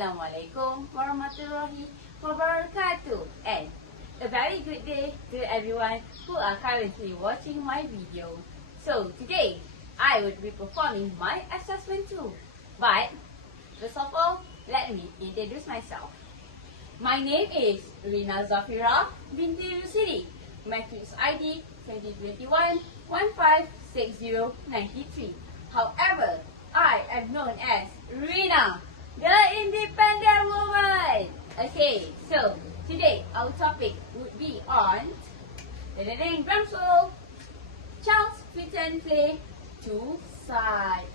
Assalamualaikum warahmatullahi wabarakatuh, and a very good day to everyone who are currently watching my video. So today I would be performing my assessment too. But first of all, let me introduce myself. My name is Reena Zafirah BINTI Rusidi. Matrix ID 2021-156093. However, I am known as Reena, the independent woman. Okay, so today our topic would be on child's pretend play, two sides.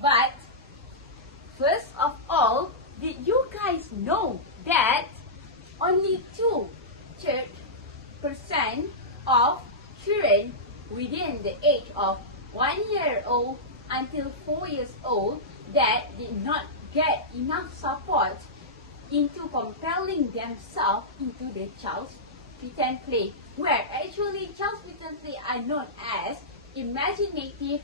But first of all, did you guys know that only 2% of children within the age of 1 year old until 4 years old that did not get enough support into compelling themselves into the child's pretend play, where actually child's pretend play are known as imaginative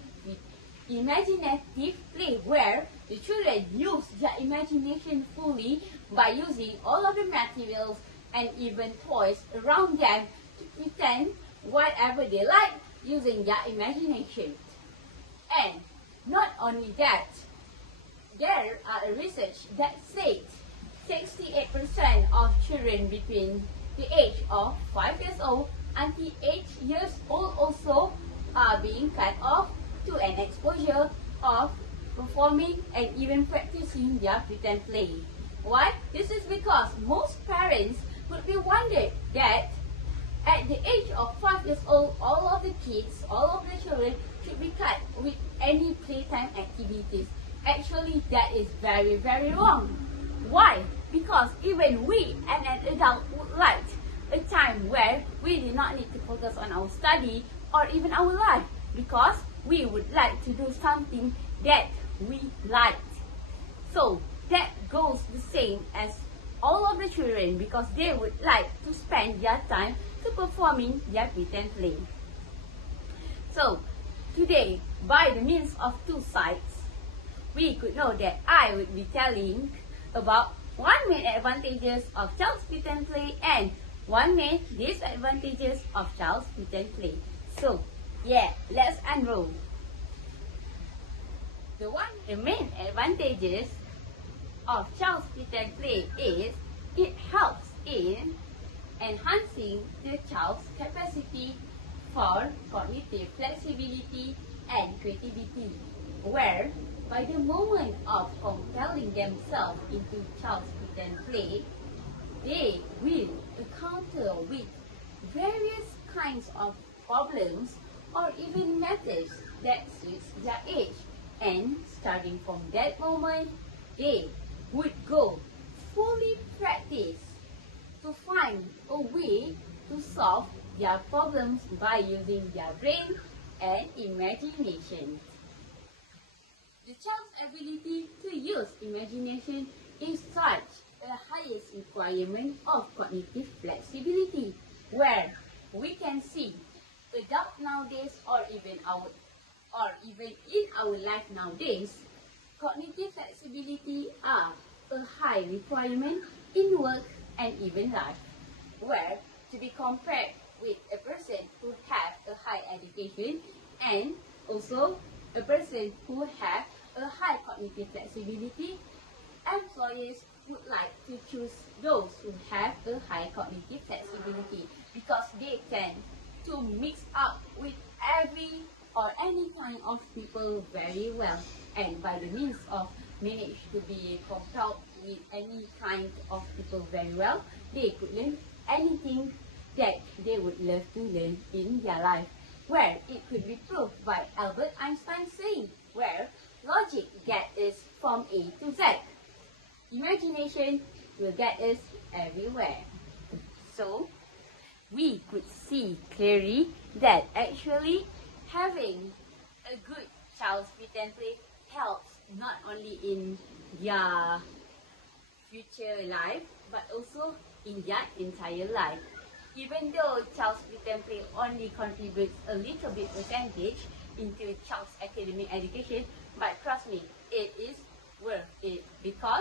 play, where the children use their imagination fully by using all of the materials and even toys around them to pretend whatever they like using their imagination. And not only that, there are research that says 68% of children between the age of 5 years old until 8 years old also are being cut off to an exposure of performing and even practicing their pretend play. Why? This is because most parents would be wondered that at the age of 5 years old, all of the kids, all of the children should be cut with any playtime activities. Actually, that is very, very wrong. Why? Because even we and an adult would like a time where we do not need to focus on our study or even our life, because we would like to do something that we like. So that goes the same as all of the children, because they would like to spend their time to performing their pretend play. So today, by the means of two sides, we could know that I would be telling about one main advantages of child's pretend play and one main disadvantages of child's pretend play. So yeah, let's unroll. The main advantages of child's pretend play is it helps in enhancing the child's capacity for cognitive flexibility and creativity, where by the moment of compelling themselves into child's pretend play, they will encounter with various kinds of problems or even matters that suits their age, and starting from that moment, they would go fully practice to find a way to solve their problems by using their brain and imagination. The child's ability to use imagination is such a highest requirement of cognitive flexibility, where we can see adults nowadays or even in our life nowadays, cognitive flexibility are a high requirement in work and even life, where to be compared with a person who have a high education and also a person who have a high cognitive flexibility, employers would like to choose those who have a high cognitive flexibility, because they tend to mix up with every or any kind of people very well, and by the means of manage to be compelled with any kind of people very well, they could learn anything that they would love to learn in their life, where it could be proved by Albert Einstein saying, where logic gets us from A to Z, imagination will get us everywhere. So we could see clearly that actually having a good child's pretend play helps not only in their future life but also in their entire life. Even though child's pretend play only contributes a little bit percentage into child's academic education, but trust me, it is worth it, because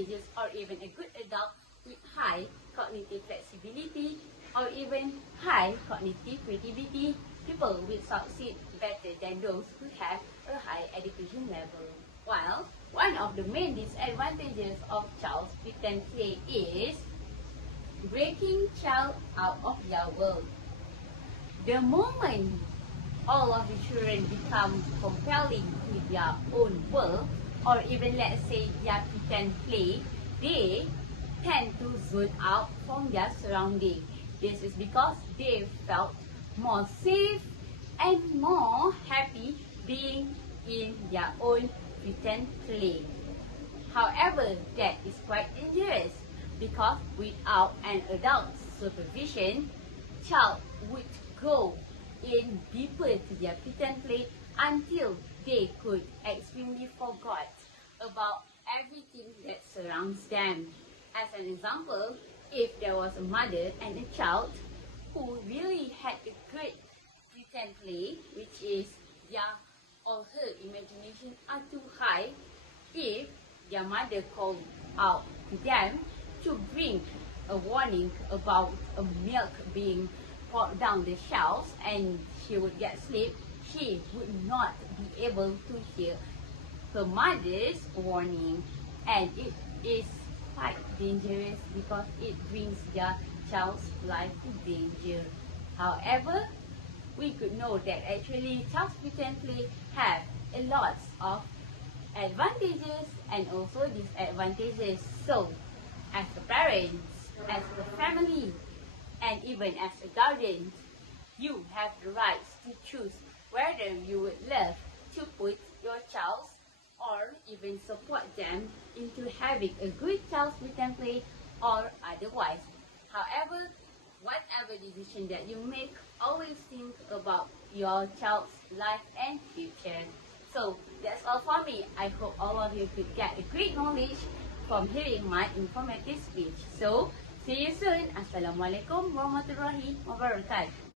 teenagers or even a good adult with high cognitive flexibility or even high cognitive creativity, people will succeed better than those who have a high education level. While one of the main disadvantages of child's pretend play is breaking child out of their world. The moment all of the children become compelling with their own world, or even let's say their pretend play, they tend to zone out from their surrounding. This is because they felt more safe and more happy being in their own pretend play. However, that is quite dangerous because without an adult's supervision, child would go in deeper to their pretend play until they could extremely forget about everything that surrounds them. As an example, if there was a mother and a child who really had a good pretend play, which is their or her imagination are too high, if their mother called out to them to bring a warning about a milk being poured down the shelves and she would get sleep, she would not be able to hear her mother's warning, and it is quite dangerous because it brings their child's life to danger. However, we could know that actually child's pretend play have a lot of advantages and also disadvantages. So, as a parents, as a family, and even as a guardian, you have the right to choose whether you would love to put your child or even support them into having a good child's pretend play or otherwise. However, whatever decision that you make, always think about your child's life and future. So that's all for me. I hope all of you could get a great knowledge from hearing my informative speech. So see you soon. Assalamualaikum warahmatullahi wabarakatuh.